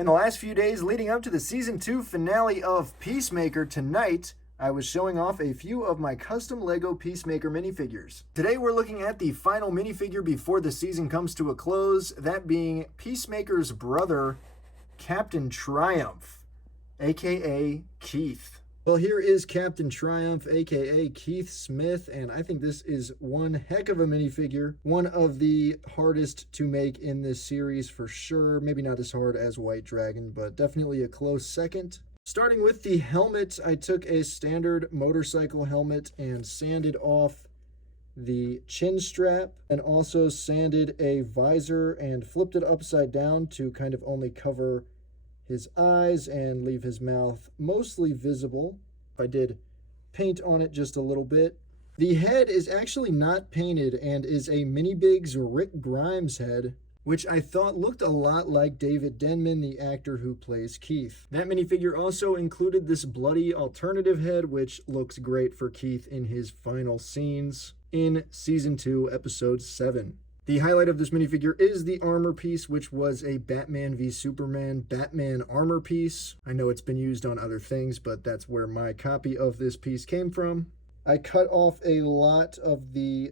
In the last few days leading up to the Season 2 finale of Peacemaker, tonight I was showing off a few of my custom LEGO Peacemaker minifigures. Today we're looking at the final minifigure before the season comes to a close, that being Peacemaker's brother, Captain Triumph, aka Keith. Well, here is Captain Triumph, aka Keith Smith, and I think this is one heck of a minifigure. One of the hardest to make in this series for sure. Maybe not as hard as White Dragon, but definitely a close second. Starting with the helmet, I took a standard motorcycle helmet and sanded off the chin strap, and also sanded a visor and flipped it upside down to kind of only cover his eyes and leave his mouth mostly visible. I did paint on it just a little bit. The head is actually not painted and is a Mini Bigs Rick Grimes head, which I thought looked a lot like David Denman, the actor who plays Keith. That minifigure also included this bloody alternative head, which looks great for Keith in his final scenes in Season 2, Episode 7. The highlight of this minifigure is the armor piece, which was a Batman v Superman Batman armor piece. I know it's been used on other things, but that's where my copy of this piece came from. I cut off a lot of the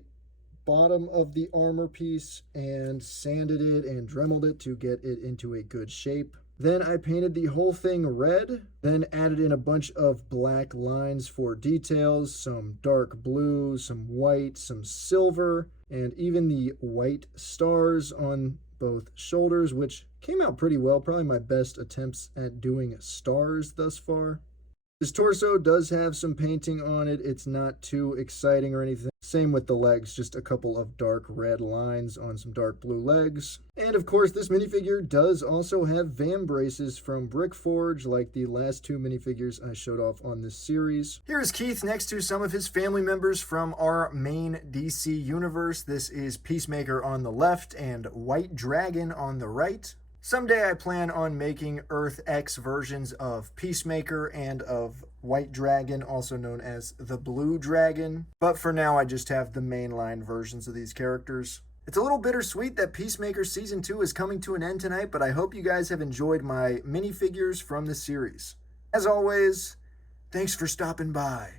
bottom of the armor piece and sanded it and dremeled it to get it into a good shape. Then I painted the whole thing red, then added in a bunch of black lines for details, some dark blue, some white, some silver, and even the white stars on both shoulders, which came out pretty well. Probably my best attempts at doing stars thus far. His torso does have some painting on it. It's not too exciting or anything. Same with the legs, just a couple of dark red lines on some dark blue legs. And of course, this minifigure does also have van braces from Brickforge, like the last two minifigures I showed off on this series. Here is Keith next to some of his family members from our main DC universe. This is Peacemaker on the left and White Dragon on the right. Someday I plan on making Earth X versions of Peacemaker and of White Dragon, also known as the Blue Dragon. But for now, I just have the mainline versions of these characters. It's a little bittersweet that Peacemaker Season 2 is coming to an end tonight, but I hope you guys have enjoyed my minifigures from the series. As always, thanks for stopping by.